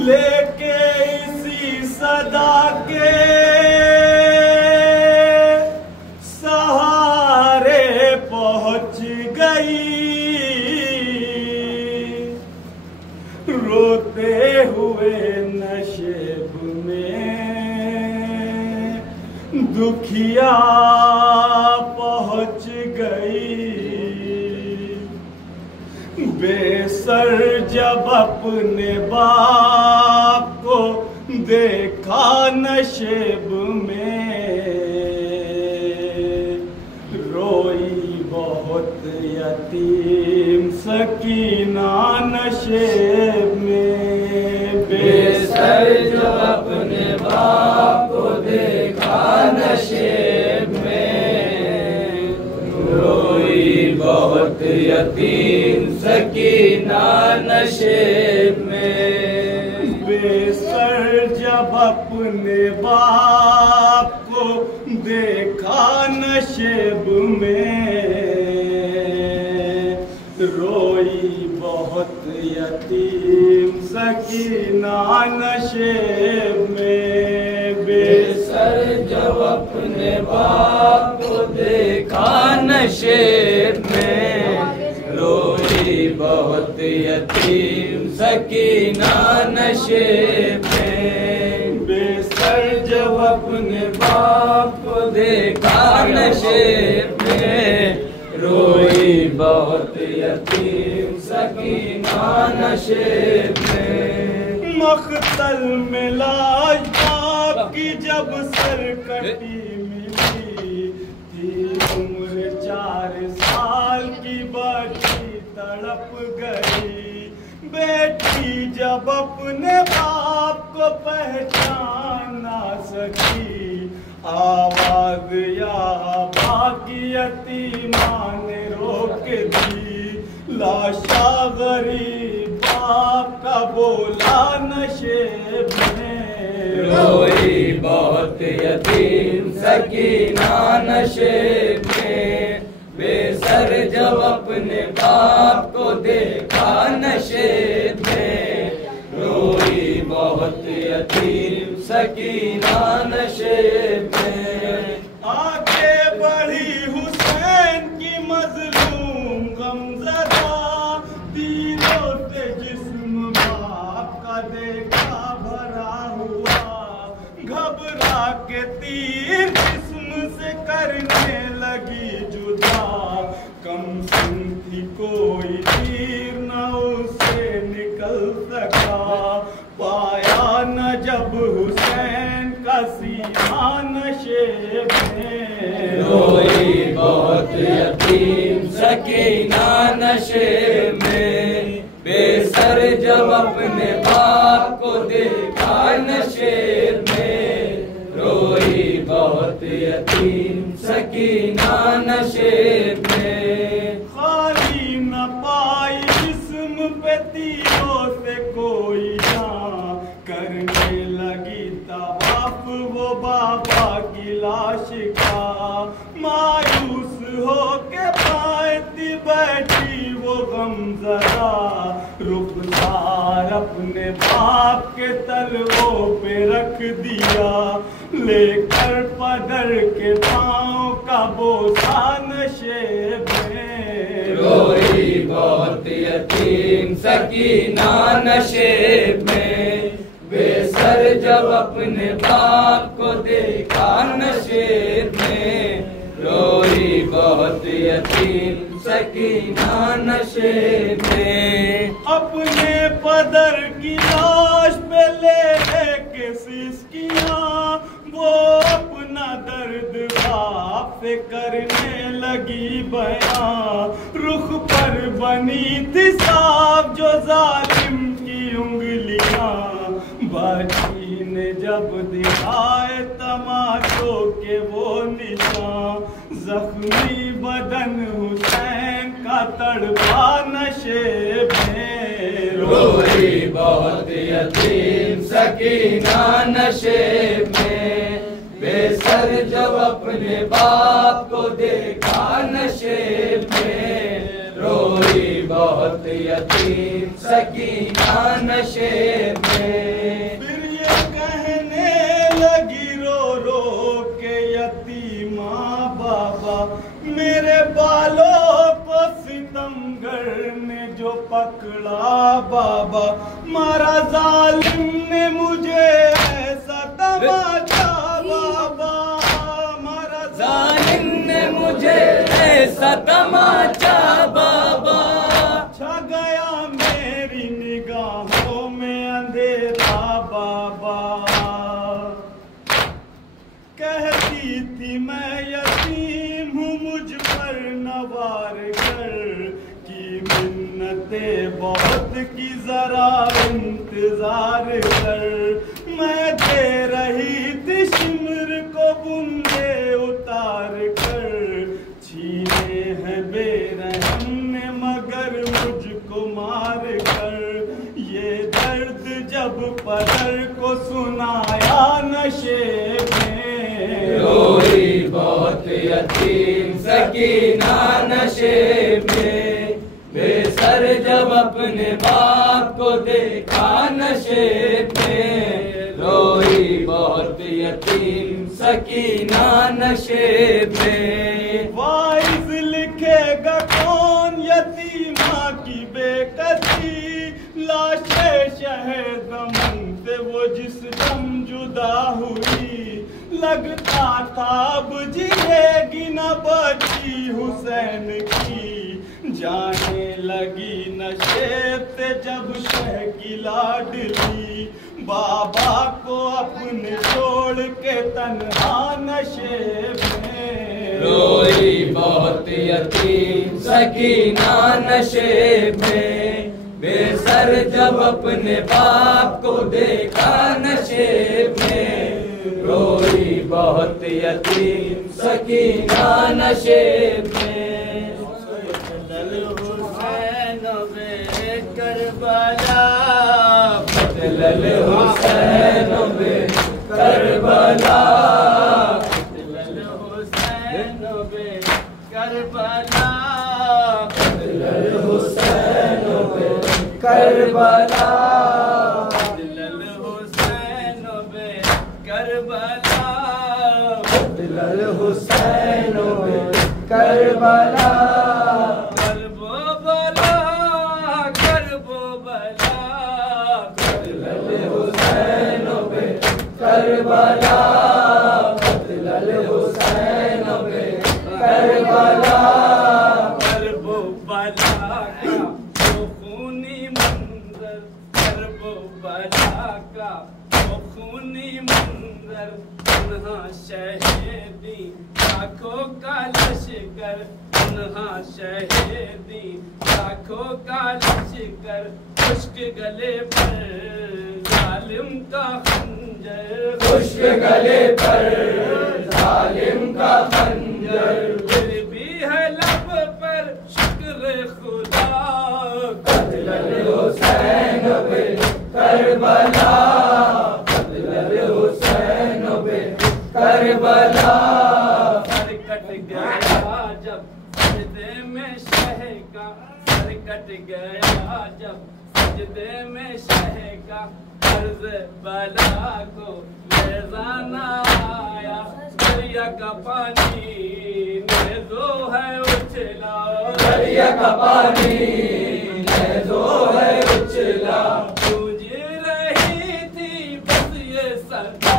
लेके इसी सदा के सहारे पहुंच गई, रोते हुए नशेब में दुखिया पहुंच गई। बेसर जब अपने बाप को देखा नशेब में, रोई बहुत यतीम सकीना नशेब में। बेसर जब अपने बाप को देखा नशेब में, रोई बहुत यतीम सकीना नशेब में। बेसर जब अपने बाप को देखा नशेब में, रोई बहुत यतीम सकीना नशेब में। बेसर जब अपने बाप को देखा नशेब में, रोई बहुत यतीम सकीना नशेब में। बेसर जब अपने बाप को देखा नशेब में, रोई बहुत यतीम सकीना नशेब में। मख्तल में लाश बाप की जब सरकटी मिली थी, उम्र 4 साल की बच्ची तड़प गई। बेटी जब अपने बाप को पहचान ना सकी, आवाज या बाकी यतीमा ने रोक दी। लाशा गरीब बाप का बोला नशेब में, रोई बहुत यतीम सकीना नशेब में। बेसर जब अपने बाप को देखा नशेब में, रोई बहुत यतीम सकीना नशेब में। आगे बढ़ी हुसैन की मजलूम गमज़दा, तीरों से जिस्म बाप का देखा भरा हुआ। घबरा के तीर जिस्म से करने लगी जुदा, कम सुन थी कोई तीर न उससे निकल सका। पाया न जब हुसैन का सीना नशेब में, रोई बहुत यतीम सकीना नशेब में। बेसर जब अपने बाप को देखा नशेब में, रोई बहुत यतीम सकीना नशेब में। खाली न पाई जिस्म पे तीरों से कोई जान, करने लगी तवाफ वो बाबा की लाश का। मायूस होके पाती बैठी वो गमज़दा, रुखसार अपने बाप के तलवों पे रख दिया। लेकर पदर के पाँव का बोसा नशेब में, रोई बहुत यतीम सकीना नशेब में। बेसर जब अपने बाप को देखा नशेब में, रोई बहुत यतीम सकीना नशेब में। अपने पदर की लाश पे ले के सिसकियां, वो अपना दर्द बाप से करने लगी बयां। रुख पर बनी थी साफ जो जालिम की उंगलियां, बाजी ने जब दिखाए तमाशों के वो निशान। जख्मी बदन हुसैन का तड़पा नशेब में, रोई बहुत यतीम सकीना नशेब में। बेसर जब अपने बाप को देखा नशेब में, रोई बहुत बहुत यतीम सकीना नशे में। फिर ये कहने लगी रो रो के यतीमा बाबा, मेरे बालों को सितमगर ने जो पकड़ा बाबा, मारा जालिम ने मुझे ऐसा तमाचा बाबा, मारा जालिम ने मुझे ऐसा तमाचा बाबा, छा गया मेरी निगाहों में अंधेरा बाबा। कहती थी मैं यतीम हूँ मुझ पर नवार कर, की मिन्नते बहुत की जरा इंतजार कर। मैं दे रही थी शिमर को बूंदे उतार कर, छीने हैं बेरहम ने मगर मुझको मार कर। ये दर्द जब पदर को सुनाया नशे में, रोई बहुत यतीम सकीना नशे में। बेसर जब अपने बाप को देखा नशे में, रोई बहुत यतीम सकीना नशे में। वाइज लिखेगा कौन यतीमा की बेकसी, लाशे शहद दमन से वो जिस दम जुदा हुई, लगता था अब जिएगी न बची हुसैन की। जाने लगी नशे से जब शह की लाडली, बाबा को अपने छोड़ के तन्हा नशे में। रोई बहुत यतीम सकीना नशे में। बेसर जब अपने बाप को देखा नशे में, रोई बहुत यतीम सकीना नशे में। हुसैन बे करबला, बदलल हुसैन बे करबला, बदलल हुसैन बे करबला, बदलल हुसैन बे करबला, बदलल हुसैन बे करबला, बदलल हुसैन बे करबला। करबला, बदलल हुसैन बे करबला, करबला का वो खूनी मंजर, करबला का वो खूनी मंजर, तन्हा शहीदी लाखों का लश्कर, तन्हा शहीदी लाखों का लश्कर, खुश्क गले पर जालिम का खंजर, खुश्क गले पर जालिम का खंजर, फिर भी है लब पर शुक्र खुदा, बदलल हुसैन बे करबला, बदलल हुसैन बे करबला। सर कट गया जब सजदे में शह का, सर कट गया जब सजदे में शह का, अर्ज बला को ले जाना आया, दरिया का पानी ने जो है उछला, दरिया का पानी ने जो है उछला, गूंज रही थी बस ये सदा,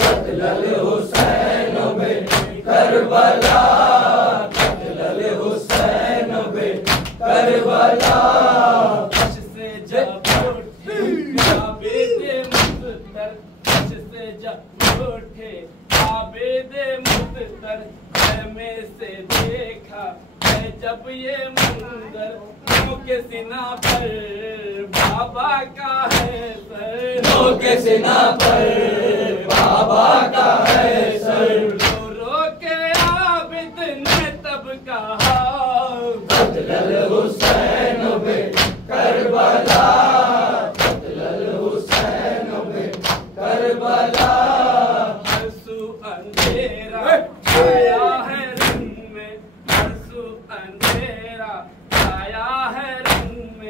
बदलल हुसैन बे करबला, बदलल हुसैन बे करबला। में से देखा है जब ये मंजर, मुँह के सीना पर बाबा का है सर, मुँह के सीना पर बाबा का है सर, रो रो के आबिद ने तब कहा, बदलल हुसैन बे करबला, बदलल हुसैन बे करबला। आंसू अंधेरा आया है रंग में, आंसू अंधेरा आया है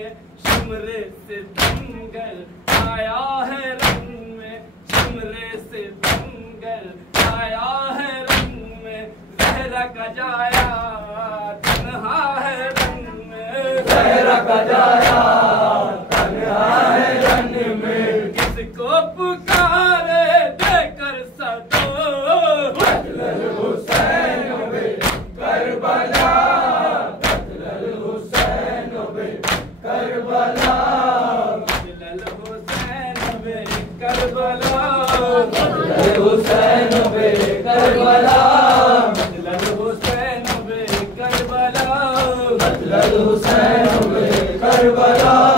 में शिमरे से दंगल आया है रंग में, शिमरे से दंगल आया है रंग में, जहरा का जाया तन्हा है रंग में, जहरा का जाया तन्हा है रंग में, किसको पुकारे देकर सदो कत्ल हुसैन बे करबला, कत्ल हुसैन बे करबला, कत्ल हुसैन बे करबला, कत्ल हुसैन बे करबला, कत्ल हुसैन बे करबला, कत्ल हुसैन बे करबला।